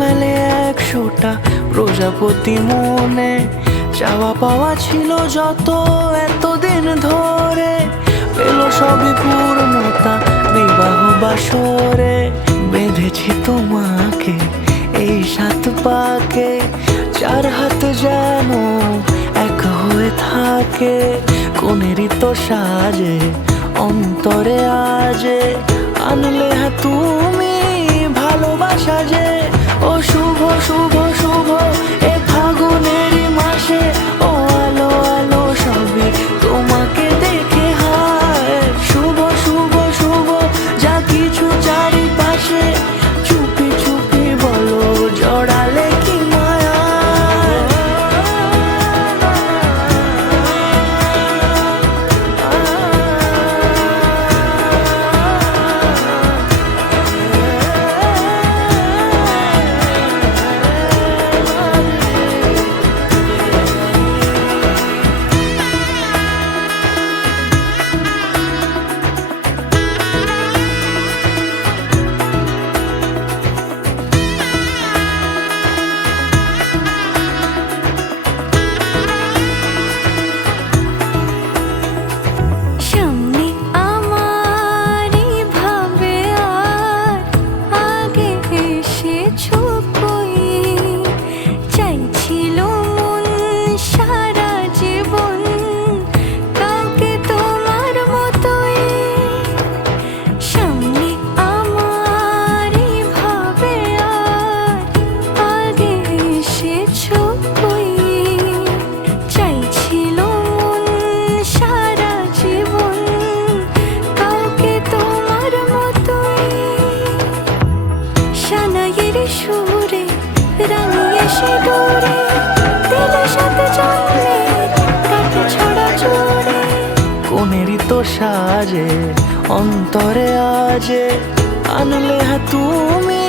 মেলে 100টা প্রজাপতি মনে, চাওয়া পাওয়া ছিল যত এতদিন ধরে, পেল সবই পূর্ণতা বিবাহ বাসরে। বেঁধেছি তোমাকে এই 7 পাকে, 4 হাত যেন এক হয়ে থাকে। কোনেরই তো সাজে অন্তরে আজে, আনলে হ্যাঁ তুমি ভালোবাসা যে। ও শুভ শুভ শুভ এ ফাগুনেরই মাসে, ও আলো আলো সবই তোমাকে দেখে হায়। শুভ শুভ শুভ যা কিছু চারিপাশে, চুপি চুপি বলো জড়ালে কি মায়া। কোনেরই তো সাজে অন্তরে আজে, আনলে হ্যাঁ তুমি